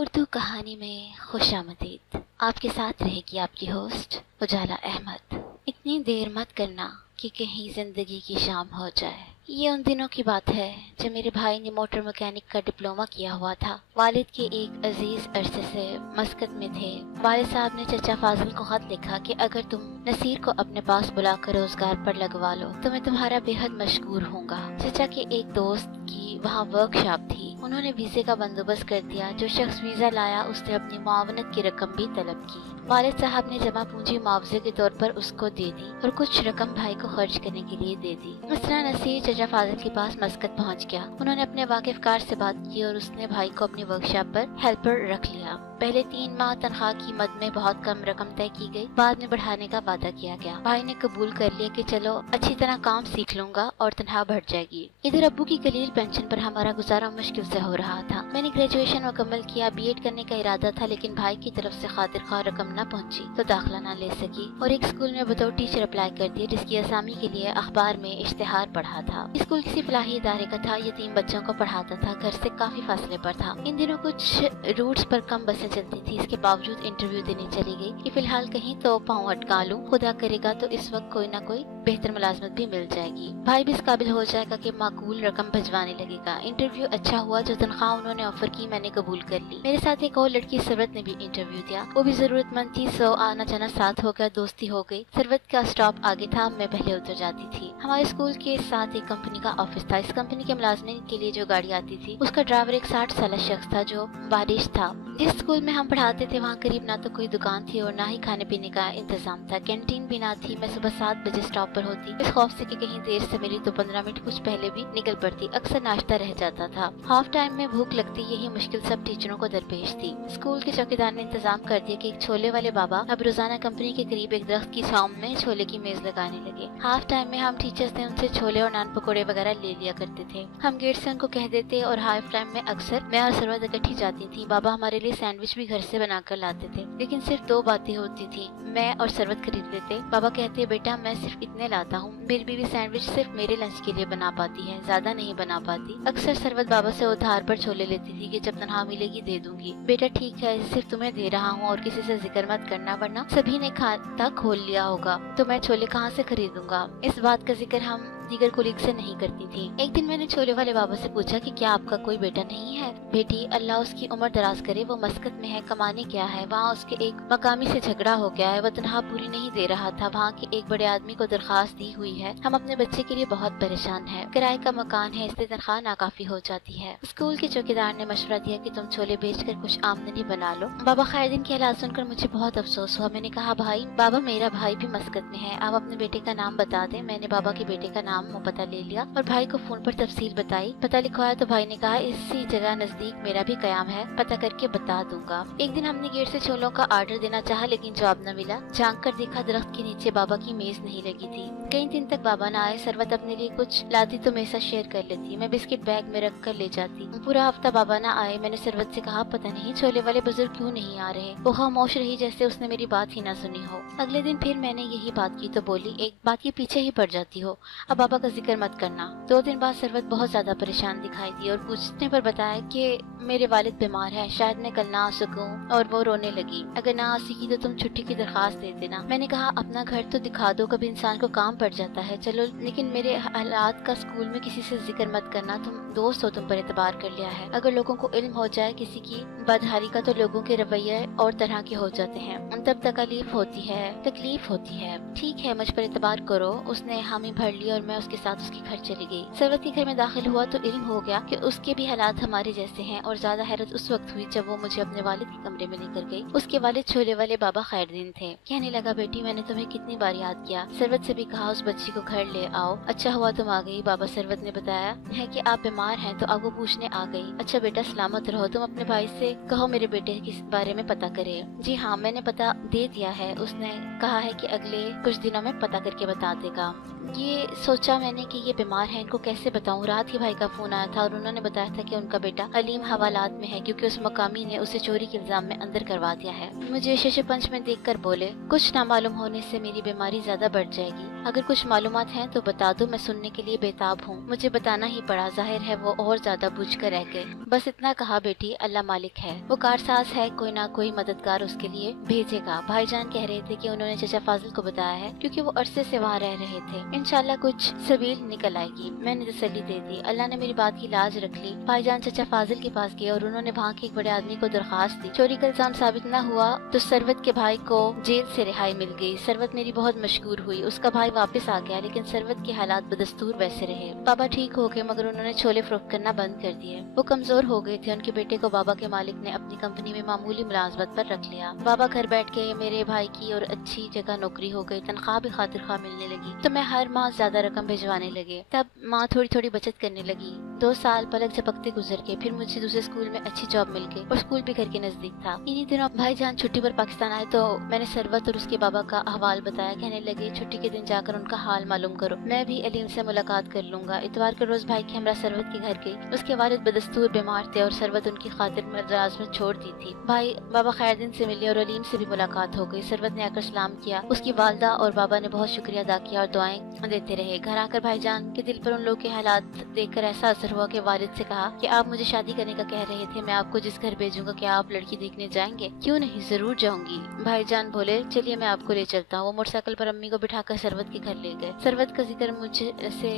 اردو کہانی میں خوش آمدید۔ آپ کے ساتھ رہے گی آپ کی ہوسٹ اجالا احمد۔ اتنی دیر مت کرنا کہ کہیں زندگی کی شام ہو جائے۔ یہ ان دنوں کی بات ہے جب میرے بھائی نے موٹر مکینک کا ڈپلومہ کیا ہوا تھا۔ والد کے ایک عزیز عرصے سے مسقط میں تھے۔ والد صاحب نے چچا فاضل کو خط لکھا کہ اگر تم نصیر کو اپنے پاس بلا کر روزگار پر لگوا لو تو میں تمہارا بے حد مشکور ہوں گا۔ چچا کے ایک دوست کی وہاں ورک شاپ تھی، انہوں نے ویزے کا بندوبست کر دیا۔ جو شخص ویزا لایا اس نے اپنی معاونت کی رقم بھی طلب کی۔ والد صاحب نے جمع پونجی معاوضے کے طور پر اس کو دے دی اور کچھ رقم بھائی کو خرچ کرنے کے لیے دے دی۔ اس طرح نصیر چچا فاضل کے پاس مسقط پہنچ گیا۔ انہوں نے اپنے واقف کار سے بات کی اور اس نے بھائی کو اپنی ورک شاپ پر ہیلپر رکھ لیا۔ پہلے 3 ماہ تنخواہ کی مد میں بہت کم رقم طے کی گئی، بعد میں بڑھانے کا وعدہ کیا گیا۔ بھائی نے قبول کر لیا کہ چلو اچھی طرح کام سیکھ لوں گا اور تنخواہ بڑھ جائے گی۔ ادھر ابو کی قلیل پینشن پر ہمارا گزارا مشکل سے ہو رہا تھا۔ میں نے گریجویشن مکمل کیا، بی ایڈ کرنے کا ارادہ تھا، لیکن بھائی کی طرف سے خاطر خواہ رقم نہ پہنچی تو داخلہ نہ لے سکی اور ایک اسکول میں بطور ٹیچر اپلائی کر دیا جس کی اسامی کے لیے اخبار میں اشتہار پڑھا تھا۔ اسکول کسی فلاحی ادارے کا تھا، یتیم بچوں کو پڑھاتا تھا، گھر سے کافی فاصلے پر تھا۔ ان دنوں کچھ روٹس پر کم بسیں چلتی تھی، اس کے باوجود انٹرویو دینے چلی گئی کہ فی الحال کہیں تو پاؤں اٹکا لوں، خدا کرے گا تو اس وقت کوئی نہ کوئی بہتر ملازمت بھی مل جائے گی، بھائی بھی اس قابل ہو جائے گا کہ معقول رقم بھجوانے لگے گا۔ انٹرویو اچھا ہوا، جو تنخواہ انہوں نے آفر کی میں نے قبول کر لی۔ میرے ساتھ ایک اور لڑکی ثروت نے بھی انٹرویو دیا، وہ بھی ضرورت مند تھی، سو آنا جانا ساتھ ہو گیا، دوستی ہو گئی۔ ثروت کا اسٹاپ آگے تھا، میں پہلے اتر جاتی تھی۔ ہمارے اسکول کے ساتھ ایک کمپنی کا آفس تھا، اس کمپنی کے ملازمین کے لیے جو گاڑی آتی تھی اس کا ڈرائیور ایک 60 سالہ شخص تھا جو بارش تھا۔ جس اسکول میں ہم پڑھاتے تھے وہاں قریب نہ تو کوئی دکان تھی اور نہ ہی کھانے پینے کا انتظام تھا، کینٹین بھی نہ تھی۔ میں صبح 7 بجے اسٹاپ پر ہوتی، اس خوف سے کہ کہیں دیر سے ملی تو 15 منٹ کچھ پہلے بھی نکل پڑتی، اکثر ناشتہ رہ جاتا تھا۔ ہاف ٹائم میں بھوک لگتی، یہی مشکل سب ٹیچروں کو درپیش تھی۔ اسکول کے چوکیدار نے انتظام کر دیا کہ ایک چھولے والے بابا اب روزانہ کمپنی کے قریب ایک درخت کی چھاؤں میں چھولے کی میز لگانے لگے۔ ہاف ٹائم میں ہم ٹیچرز نے ان سے چھولے اور نان پکوڑے وغیرہ لے لیا کرتے تھے، ہم گیٹ سے ان کو کہہ دیتے، اور ہاف ٹائم میں اکثر میں اور ثروت اکٹھی جاتی تھی۔ بابا ہمارے لیے سینڈوچ بھی گھر سے بنا کر لاتے تھے، لیکن صرف 2 باتیں ہوتی تھی، میں اور ثروت خرید لیتے۔ بابا کہتے بیٹا میں صرف اتنے لاتا ہوں، میری بیوی سینڈوچ صرف میرے لنچ کے لیے بنا پاتی ہے، زیادہ نہیں بنا پاتی۔ اکثر ثروت بابا سے ادھار پر چھولے لیتی تھی کہ جب تنخواہ ملے گی دے دوں گی۔ بیٹا ٹھیک ہے، صرف تمہیں دے رہا ہوں اور کسی سے ذکر مت کرنا ورنہ سبھی نے کھاتا کھول لیا ہوگا تو میں چھولے کہاں سے خریدوں گا۔ اس بات کا ذکر ہم دیگر کولیگ سے نہیں کرتی تھی۔ ایک دن میں نے چھولے والے بابا سے پوچھا کہ کیا آپ کا کوئی بیٹا نہیں ہے؟ بیٹی اللہ اس کی عمر دراز کرے، وہ مسقط میں ہے، کمانے کیا ہے، وہاں اس کے ایک مقامی سے جھگڑا ہو گیا ہے، وہ تنخواہ پوری نہیں دے رہا تھا، وہاں کے ایک بڑے آدمی کو درخواست دی ہوئی ہے، ہم اپنے بچے کے لیے بہت پریشان ہیں، کرائے کا مکان ہے، اس لیے تنخواہ ناکافی ہو جاتی ہے۔ اسکول کے چوکیدار نے مشورہ دیا کہ تم چھولے بیچ کر کچھ آمدنی بنا لو۔ بابا خیردین کے حالات سن کر مجھے بہت افسوس ہوا۔ میں نے کہا بھائی، بابا میرا بھائی بھی مسقط میں ہے، آپ اپنے بیٹے کا نام بتا دیں۔ میں نے بابا کے بیٹے کا نام و پتہ لے لیا اور بھائی کو فون پر تفصیل بتائی۔ پتہ لکھوایا تو بھائی نے کہا اسی جگہ نزدیک میرا بھی قیام ہے، پتہ کر کے بتا دوں گا۔ ایک دن ہم نے گیٹ سے چھولوں کا آرڈر دینا چاہا لیکن جواب نہ ملا، جھانک کر دیکھا درخت کے نیچے بابا کی میز نہیں لگی تھی۔ کئی دن تک بابا نہ آئے، ثروت اپنے لیے کچھ لاتی تو میرے ساتھ شیئر کر لیتی، میں بسکٹ بیگ میں رکھ کر لے جاتی۔ پورا ہفتہ بابا نہ آئے، میں نے ثروت سے کہا پتہ نہیں چھولے والے بزرگ کیوں نہیں آ رہے، وہ خاموش رہی جیسے اس نے میری بات ہی نہ سنی ہو۔ اگلے دن پھر میں نے یہی بات کی تو بولی ایک بات کے پیچھے ہی پڑ جاتی ہو، اب بابا کا ذکر مت کرنا۔ 2 دن بعد ثروت بہت زیادہ پریشان دکھائی دی اور پوچھنے پر بتایا کہ میرے والد بیمار ہے، شاید میں کل نہ آ سکوں، اور وہ رونے لگی۔ اگر نہ آ سکی تو تم چھٹی کی درخواست دے دینا۔ میں نے کہا اپنا گھر تو دکھا دو، کبھی انسان کو کام پڑ جاتا ہے، چلو لیکن میرے حالات کا اسکول میں کسی سے ذکر مت کرنا، تم دوست ہو، تم پر اعتبار کر لیا ہے، اگر لوگوں کو علم ہو جائے کسی کی بدحالی کا تو لوگوں کے رویے اور طرح کے ہو جاتے ہیں، تب تکلیف ہوتی ہے۔ ٹھیک ہے مجھ پر اعتبار کرو۔ اس نے حامی بھر لی اور میں اس کے ساتھ اس کے گھر چلی گئی۔ ثروت کے گھر میں داخل ہوا تو علم ہو گیا کہ اس کے بھی حالات ہمارے جیسے ہیں، اور زیادہ حیرت اس وقت ہوئی جب وہ مجھے اپنے والد کے کمرے میں لے کر گئی۔ اس کے والد چھولے والے بابا خیردین تھے۔ کہنے لگا بیٹی میں نے تمہیں کتنی بار یاد کیا، ثروت سے بھی کہا اس بچی کو گھر لے آؤ، اچھا ہوا تم آ گئی۔ بابا ثروت نے بتایا ہے کہ آپ بیمار ہیں تو آپ کو پوچھنے آ گئی۔ اچھا بیٹا سلامت رہو، تم اپنے بھائی سے کہو میرے بیٹے کے بارے میں پتہ کرے۔ جی ہاں میں نے پتہ دے دیا ہے، اس نے کہا ہے کہ اگلے کچھ دنوں میں پتہ کر کے بتا دے گا۔ یہ سوچ सोचा मैंने कि ये बीमार हैं, इनको कैसे बताऊं। रात ही भाई का फोन आया था और उन्होंने बताया था कि उनका बेटा अलीम हवालात में है क्योंकि उस मकामी ने उसे चोरी के इल्जाम में अंदर करवा दिया है। मुझे शीशे पंच में देखकर बोले, कुछ ना मालूम होने से मेरी बीमारी ज्यादा बढ़ जाएगी, अगर कुछ मालूमात हैं तो बता दो, मैं सुनने के लिए बेताब हूँ। मुझे बताना ही पड़ा, जाहिर है वो और ज्यादा बुझ कर रह गए। बस इतना कहा, बेटी अल्लाह मालिक है, वो कारसाज है, कोई ना कोई मददगार उसके लिए भेजेगा। भाईजान कह रहे थे कि उन्होंने चाचा फाजिल को बताया है क्योंकि वो अरसे से वहाँ रह रहे थे, इंशाल्लाह कुछ सबील निकल आएगी। मैंने तसल्ली दे दी, अल्लाह ने मेरी बात की लाज रख ली। भाईजान चाचा फाजिल के पास गए और उन्होंने वहाँ के एक बड़े आदमी को दरखास्त दी। चोरी का इल्जाम साबित न हुआ तो सरवत के भाई को जेल से रिहाई मिल गई। सरवत मेरी बहुत मशहूर हुई, उसका भाई वापस आ गया, लेकिन सरवत के हालात बदस्तूर वैसे रहे। बाबा ठीक हो गए मगर उन्होंने छोले फरोख्त करना बंद कर दिए। वो कमजोर हो गए थे। उनके बेटे को बाबा के मालिक ने अपनी कंपनी में मामूली मुलाजमत पर रख लिया। बाबा घर बैठ के मेरे भाई की और अच्छी जगह नौकरी हो गई, तनख्वाह भी खातिर खा मिलने लगी, तो मैं हर माह ज्यादा रकम भिजवाने लगे। तब माँ थोड़ी थोड़ी बचत करने लगी। 2 साल पलक झपकते गुजर गए, फिर मुझे दूसरे स्कूल में अच्छी जॉब मिल गई और स्कूल भी घर के नजदीक था। इन्हीं दिनों भाईजान छुट्टी पर पाकिस्तान आए तो मैंने सरवत और उसके बाबा का अहवाल बताया। कहने लगे, छुट्टी के दिन जाकर उनका हाल मालूम करो, मैं भी अलीम से मुलाकात कर लूंगा। इतवार के रोज भाई की हमरा सरवत के घर गई। उसके वालिद बदस्तूर बीमार थे और सरवत उनकी खातिर मुलाजमत छोड़ दी थी। भाई बाबा खैरदीन से मिले और अलीम से भी मुलाकात हो गई। सरवत ने आकर सलाम किया, उसकी वालदा और बाबा ने बहुत शुक्रिया अदा किया और दुआएं देते रहे। घर आकर भाईजान के दिल पर उन लोगों के हालात देखकर ऐसा असर हुआ कि वालिद से कहा कि आप मुझे शादी करने का कह रहे थे, मैं आपको जिस घर भेजूंगा क्या आप लड़की देखने जाएंगे? क्यों नहीं, जरूर जाऊंगी। भाईजान बोले, चलिए मैं आपको ले चलता हूँ। वो मोटरसाइकिल पर अम्मी को बिठाकर सरवत के घर ले गए। सरवत का जिक्र मुझे से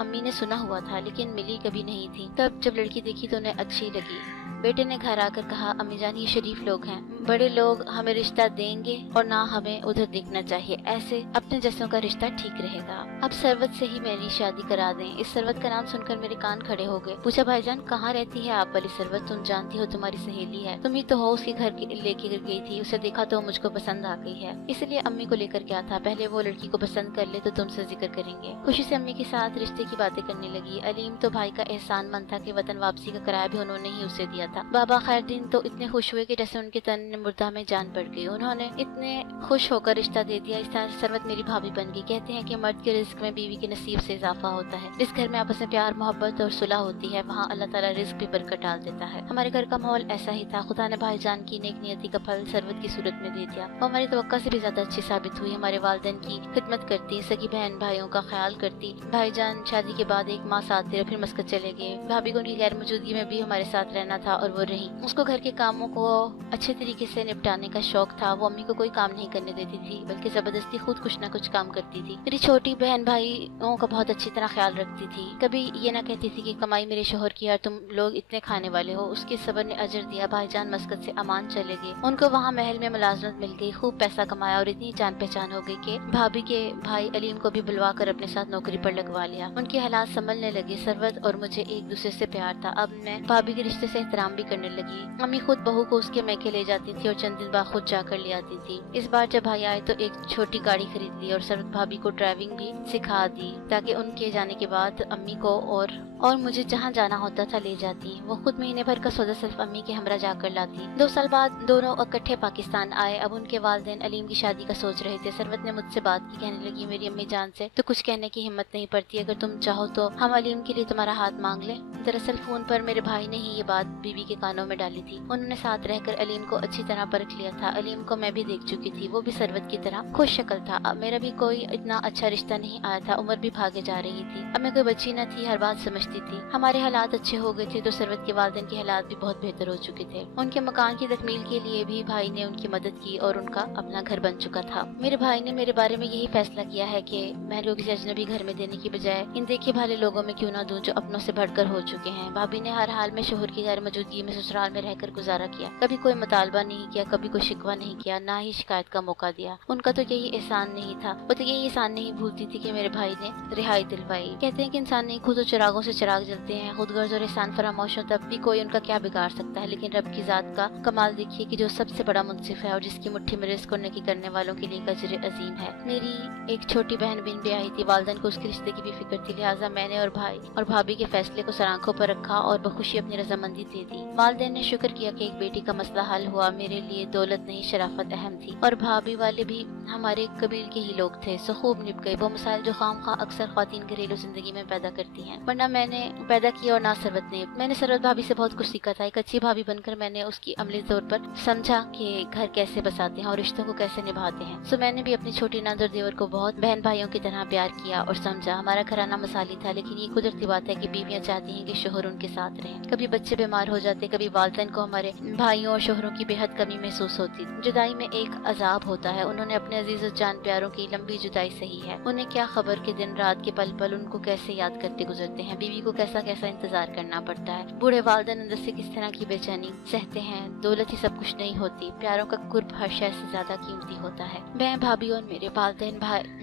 अम्मी ने सुना हुआ था लेकिन मिली कभी नहीं थी। तब जब लड़की देखी तो उन्हें अच्छी लगी। बेटे ने घर आकर कहा, अम्मी जान ये शरीफ लोग हैं, बड़े लोग हमें रिश्ता देंगे और ना हमें उधर देखना चाहिए, ऐसे अपने जैसों का रिश्ता ठीक रहेगा। अब सरवत से ही मेरी शादी करा दें। इस सरवत का नाम सुनकर मेरे कान खड़े हो गए। पूछा, भाईजान कहाँ रहती है आप वाली सरवत? तुम जानती हो तुम्हारी सहेली है, तुम ही तो हो उसके घर लेके गई थी, उसे देखा तो मुझको पसंद आ गई है, इसलिए अम्मी को लेकर क्या था, पहले वो लड़की को पसंद कर ले तो तुमसे जिक्र करेंगे। खुशी से अम्मी के साथ रिश्ते की बातें करने लगी। अलीम तो भाई का एहसान मंद था कि वतन वापसी का किराया भी उन्होंने ही उसे दिया था। बाबा खैरदीन तो इतने खुश हुए कि जैसे उनके तन मुर्दा में जान पड़ गई। उन्होंने इतने खुश होकर रिश्ता दे दिया। इस तरह सरवत मेरी भाभी बन गई। कहते हैं कि मर्द के रिस्क में बीवी के नसीब से इजाफा होता है। जिस घर में आपस में प्यार मोहब्बत और सुलह होती है वहाँ अल्लाह ताला रिस्क भी बरकत डाल देता है। हमारे घर का माहौल ऐसा ही था। खुदा ने भाईजान की नेक नियति का फल सरवत की सूरत में दे दिया। वो हमारी तवक्का से भी ज्यादा अच्छी साबित हुई। हमारे वालिदैन की खिदमत करती, सगी बहन भाइयों का ख्याल करती। भाईजान शादी के बाद 1 माह साथ थे, फिर मस्कत चले गए। भाभी को उनकी गैर मौजूदगी में भी हमारे साथ रहना था और वो रही। उसको घर के कामों को अच्छे तरीके से निपटाने का शौक था। वो अम्मी को कोई काम नहीं करने देती थी बल्कि जबरदस्ती खुद कुछ न कुछ काम करती थी। मेरी छोटी बहन भाइयों का बहुत अच्छी तरह ख्याल रखती थी। कभी ये ना कहती थी कि कमाई मेरे शोहर की, यार तुम लोग इतने खाने वाले हो। उसके सब्र ने अजर दिया। भाईजान मस्कत से अमान चले गए। उनको वहाँ महल में मुलाजमत मिल गई, खूब पैसा कमाया और इतनी जान पहचान हो गई कि भाभी के भाई अलीम को भी बुलवा कर अपने साथ नौकरी पर लगवा लिया। उनके हालात संभलने लगे। सरवत और मुझे एक दूसरे से प्यार था। अब मैं भाभी के रिश्ते से एहतराम भी करने लगी। अम्मी खुद बहू को उसके मैके ले जाती थी और चंद दिन बाद खुद जाकर ले आती थी। इस बार जब भाई आए तो एक छोटी गाड़ी खरीद ली और सरवत भाभी को ड्राइविंग भी सिखा दी ताकि उनके जाने के बाद अम्मी को और मुझे जहाँ जाना होता था ले जाती। वो खुद महीने भर का सौदा सिर्फ अम्मी के हमरा जाकर लाती। 2 साल बाद दोनों इकट्ठे पाकिस्तान आए। अब उनके वालिदैन अलीम की शादी का सोच रहे थे। सरवत ने मुझसे बात की, कहने लगी, मेरी अम्मी जान से तो कुछ कहने की हिम्मत नहीं पड़ती, अगर तुम चाहो तो हम अलीम के लिए तुम्हारा हाथ मांग लें। दरअसल फोन पर मेरे भाई ने ही ये बात बीवी के कानों में डाली थी। उन्होंने साथ रहकर अलीम को अच्छी तरह परख लिया था। अलीम को मैं भी देख चुकी थी, वो भी सरवत की तरह खुश शक्ल था। अब मेरा भी कोई इतना अच्छा रिश्ता नहीं आया था। उम्र भी भागे जा रही थी। अब मैं कोई बच्ची न थी, हर बात समझती थी। हमारे हालात अच्छे हो गए थे तो सरवत के वालिदैन के हालात भी बहुत बेहतर हो चुके थे। उनके मकान की तकमील के लिए भी भाई ने उनकी मदद की और उनका अपना घर बन चुका था। मेरे भाई ने मेरे बारे में यही फैसला किया है कि मैं लोग किसी अजनबी घर में देने की बजाय इन देखे भाले लोगों में क्यों ना दूं जो अपनों से बढ़कर हो चुके हैं। भाभी ने हर हाल में शोहर की गैर मौजूदगी में ससुराल में रहकर गुजारा किया। कभी कोई मुतालबा नहीं किया, कभी कोई शिकवा नहीं किया, ना ही शिकायत का मौका दिया। उनका तो यही एहसान नहीं था। वो तो यही एहसान नहीं भूलती थी कि मेरे भाई ने रिहाई दिलवाई। कहते हैं कि इंसान नहीं खुद चिरागों से चराग जलते हैं, खुद गर्ज और एहसान फरामोश हो, तब भी कोई उनका क्या बिगाड़ सकता है। लेकिन रब की ज़ात का कमाल देखिए कि जो सबसे बड़ा मुनसिफ है और जिसकी मुट्ठी में रिज़्क़ और नेकी करने वालों के लिए अजर अजीम है। मेरी एक छोटी बहन बिन भी आई थी, वालिदैन को उसके रिश्ते की भी फिक्र थी, लिहाजा मैंने और भाई और भाभी के फैसले को सर आंखों पर रखा और बखुशी अपनी रजामंदी दे दी। वालिदैन ने शुक्र किया कि एक बेटी का मसला हल हुआ। मेरे लिए दौलत नहीं, शराफत अहम थी, और भाभी वाले भी हमारे कबील के ही लोग थे, सो खूब निभ गए वो मसाइल जो खामखा अक्सर ख्वातीन घरेलू जिंदगी में पैदा करती हैं। वरना मैंने पैदा किया और ना सरवत ने। मैंने सरवत भाभी से बहुत कुछ सीखा था। एक अच्छी भाभी बनकर मैंने उसकी अमली तौर पर समझा कि घर कैसे बसाते हैं और रिश्तों को कैसे निभाते हैं। सो मैंने भी अपनी छोटी नंद और देवर को बहुत बहन भाइयों की तरह प्यार किया और समझा। हमारा घराना मसाली था, लेकिन ये कुदरती बात है कि बीवियां चाहती हैं कि शोहर उनके साथ रहें। कभी बच्चे बीमार हो जाते, कभी वालिदैन को हमारे भाइयों और शोहरों की बेहद कमी महसूस होती। जुदाई में एक अजाब होता है। उन्होंने अपने अजीज और जान प्यारों की लंबी जुदाई सही है। उन्हें क्या खबर कि दिन रात के पल पल उनको कैसे याद करते गुजरते हैं। बीवी को कैसा कैसा इंतजार करना पड़ता है। बूढ़े वालिदैन अंदर से किस तरह की बेचैनी सहते हैं। दौलत ही सब कुछ नहीं होती, प्यारों का कुर्ब हर शय से ज्यादा कीमती होता है। मैं, भाभी और मेरे वालिदैन,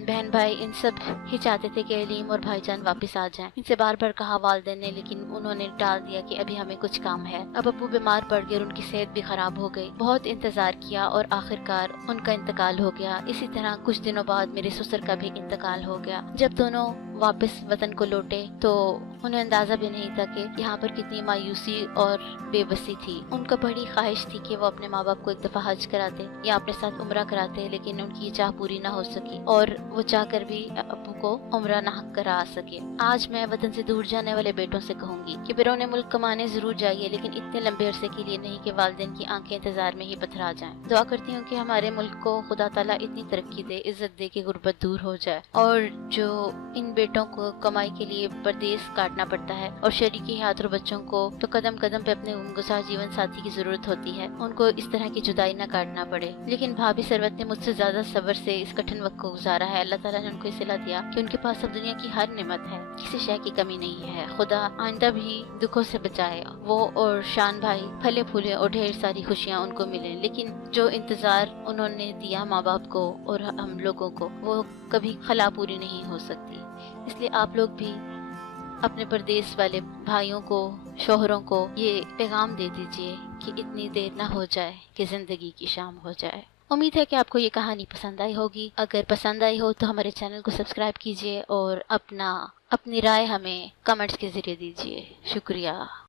बहन भाई इन सब ही चाहते थे कि अलीम और भाईजान वापस आ जाएं। इनसे बार बार कहा वालिदैन ने, लेकिन उन्होंने टाल दिया कि अभी हमें कुछ काम है। अब अब्बू बीमार पड़ गए और उनकी सेहत भी खराब हो गई। बहुत इंतजार किया और आखिरकार उनका इंतकाल हो गया। इसी तरह कुछ दिनों बाद मेरे ससुर का भी इंतकाल हो गया। जब दोनों वापस वतन को लौटे तो उन्हें अंदाजा भी नहीं था कि यहाँ पर कितनी मायूसी और बेबसी थी। उनका बड़ी ख्वाहिश थी कि वो अपने माँ बाप को एक दफा हज कराते या अपने साथ उम्रा कराते, लेकिन उनकी चाह पूरी ना हो सकी और वो चाहकर भी अब्बू को उम्रा ना करा सके। आज मैं वतन से दूर जाने वाले बेटों से कहूंगी कि बिरोने मुल्क कमाने जरूर जाइए, लेकिन इतने लंबे अरसे के लिए नहीं कि वालिदैन की आंखें इंतजार में ही पथरा जाएं। दुआ करती हूँ कि हमारे मुल्क को खुदा ताला इतनी तरक्की दे, इज्जत दे कि गुर्बत दूर हो जाए, और जो इन बेटों को कमाई के लिए परदेश काटना पड़ता है और शरीकी हाथ और बच्चों को तो कदम कदम पे अपने गुमगुजार जीवन साथी की जरूरत होती है, उनको इस तरह की जुदाई न काटना पड़े। लेकिन भाभी सरवत ने मुझसे ज्यादा सब्र से इस कठिन वक्त को गुजारा है। अल्लाह ताला ने उनको सिला दिया कि उनके पास अब दुनिया की हर नेमत है, किसी शय की कमी नहीं है। खुदा आइंदा भी दुखों से बचाए, वो और शान भाई फले फूले और ढेर सारी खुशियाँ उनको मिले। लेकिन जो इंतजार उन्होंने दिया माँ बाप को और हम लोगों को, वो कभी खला पूरी नहीं हो सकती। इसलिए आप लोग भी अपने परदेश वाले भाइयों को, शोहरों को ये पैगाम दे दीजिए कि इतनी देर ना हो जाए कि जिंदगी की शाम हो जाए। उम्मीद है कि आपको ये कहानी पसंद आई होगी। अगर पसंद आई हो तो हमारे चैनल को सब्सक्राइब कीजिए और अपनी राय हमें कमेंट्स के जरिए दीजिए। शुक्रिया।